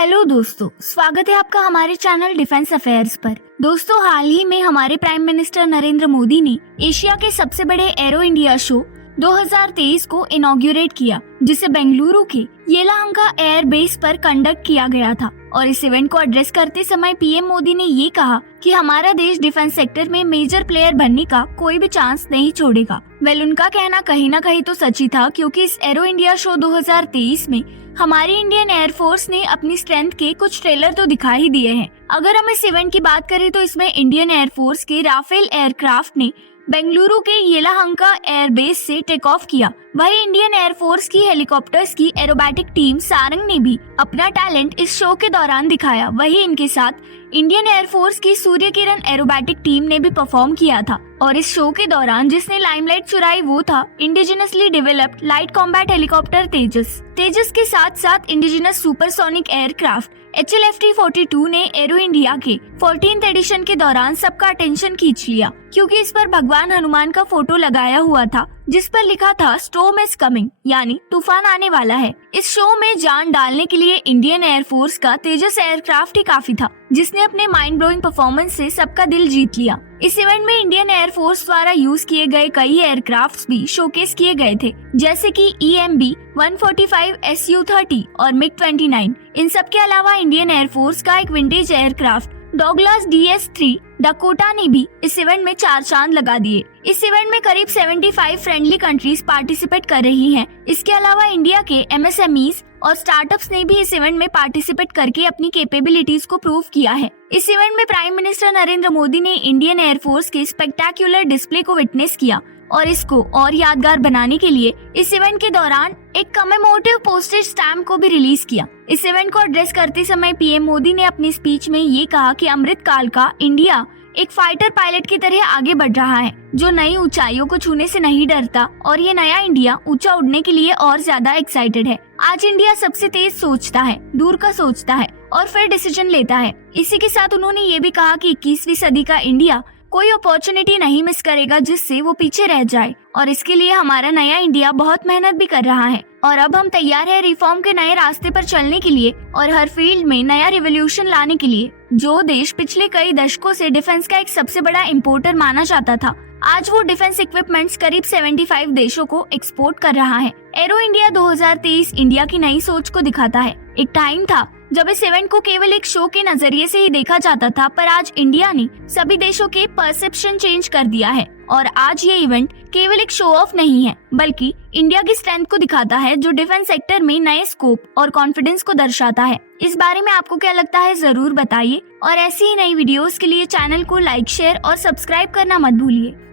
Hello दोस्तों, स्वागत है आपका हमारे चैनल डिफेंस अफेयर्स पर। दोस्तों, हाल ही में हमारे प्राइम मिनिस्टर नरेंद्र मोदी ने एशिया के सबसे बड़े एरो इंडिया शो 2023 को इनॉग्रेट किया, जिसे बेंगलुरु के येलाहंका एयर बेस पर कंडक्ट किया गया था। और इस इवेंट को एड्रेस करते समय पीएम मोदी ने ये कहा कि हमारा देश डिफेंस सेक्टर में मेजर प्लेयर बनने का कोई भी चांस नहीं छोड़ेगा। उनका कहना कहीं ना कहीं तो सच ही था, क्योंकि इस एरो इंडिया शो 2023 में हमारी इंडियन एयरफोर्स ने अपनी स्ट्रेंथ के कुछ ट्रेलर तो दिखा ही दिए हैं। अगर हम इस इवेंट की बात करें तो इसमें इंडियन एयरफोर्स के राफेल एयरक्राफ्ट ने बेंगलुरु के येलाहंका एयरबेस से टेक ऑफ किया। वहीं इंडियन एयरफोर्स की हेलीकॉप्टर्स की एरोबैटिक टीम सारंग ने भी अपना टैलेंट इस शो के दौरान दिखाया। वहीं इनके साथ इंडियन एयरफोर्स की सूर्य किरण एरोबैटिक टीम ने भी परफॉर्म किया था। और इस शो के दौरान जिसने लाइमलाइट चुराई वो था indigenously developed light combat helicopter Tejas. Tejas के साथ साथ इंडिजिनस सुपरसोनिक एयरक्राफ्ट HLFT-42 ने एरो इंडिया के 14th एडिशन के दौरान सबका अटेंशन खींच लिया, क्योंकि इस पर भगवान हनुमान का फोटो लगाया हुआ था, जिस पर लिखा था स्टॉर्म इज कमिंग, यानी तूफान आने वाला है। इस शो में जान डालने के लिए इंडियन एयरफोर्स का तेजस एयरक्राफ्ट ही काफी था, जिसने अपने माइंड ब्लोइंग परफॉर्मेंस से सबका दिल जीत लिया। इस इवेंट में इंडियन एयरफोर्स द्वारा यूज किए गए कई एयरक्राफ्ट्स भी शोकेस किए गए थे, जैसे कि EMB-145 SU-30 और MiG-29। इन सब के अलावा इंडियन एयरफोर्स का एक vintage aircraft Douglas DS-3 Dakota ने भी इस इवेंट में 4 चांद लगा दिए। इस इवेंट में करीब 75 फ्रेंडली कंट्रीज पार्टिसिपेट कर रही हैं। इसके अलावा इंडिया के MSMEs और स्टार्टअप्स ने भी इस इवेंट में पार्टिसिपेट करके अपनी कैपेबिलिटीज को प्रूव किया है। इस इवेंट में प्राइम मिनिस्टर नरेंद्र मोदी ने इंडियन एयरफोर्स के स्पेक्टेक्युलर डिस्प्ले को विटनेस किया और इसको और यादगार बनाने के लिए इस इवेंट के दौरान एक कमेमोरेटिव पोस्टेज स्टैम्प को भी रिलीज किया। इस इवेंट को एड्रेस करते समय पीएम मोदी ने अपनी स्पीच में ये कहा कि अमृत काल का इंडिया एक फाइटर पायलट की तरह आगे बढ़ रहा है, जो नई ऊंचाइयों को छूने से नहीं डरता, और ये नया इंडिया ऊंचा उड़ने के लिए और ज्यादा एक्साइटेड है। आज इंडिया सबसे तेज सोचता है, दूर का सोचता है और फिर डिसीजन लेता है। इसी के साथ उन्होंने ये भी कहा कि 21वीं सदी का इंडिया कोई अपॉर्चुनिटी नहीं मिस करेगा जिससे वो पीछे रह जाए, और इसके लिए हमारा नया इंडिया बहुत मेहनत भी कर रहा है। और अब हम तैयार है रिफॉर्म के नए रास्ते पर चलने के लिए और हर फील्ड में नया रिवोल्यूशन लाने के लिए। जो देश पिछले कई दशकों से डिफेंस का एक सबसे बड़ा इम्पोर्टर माना जाता था, आज वो डिफेंस इक्विपमेंट्स करीब 75 देशों को एक्सपोर्ट कर रहा है। एरो इंडिया 2023 इंडिया की नई सोच को दिखाता है। एक टाइम था जब इस इवेंट को केवल एक शो के नजरिए से ही देखा जाता था, पर आज इंडिया ने सभी देशों के परसेप्शन चेंज कर दिया है। और आज ये इवेंट केवल एक शो ऑफ नहीं है, बल्कि इंडिया की स्ट्रेंथ को दिखाता है, जो डिफेंस सेक्टर में नए स्कोप और कॉन्फिडेंस को दर्शाता है। इस बारे में आपको क्या लगता है, जरूर बताइए। और ऐसी ही नई वीडियोस के लिए चैनल को लाइक, शेयर और सब्सक्राइब करना मत भूलिए।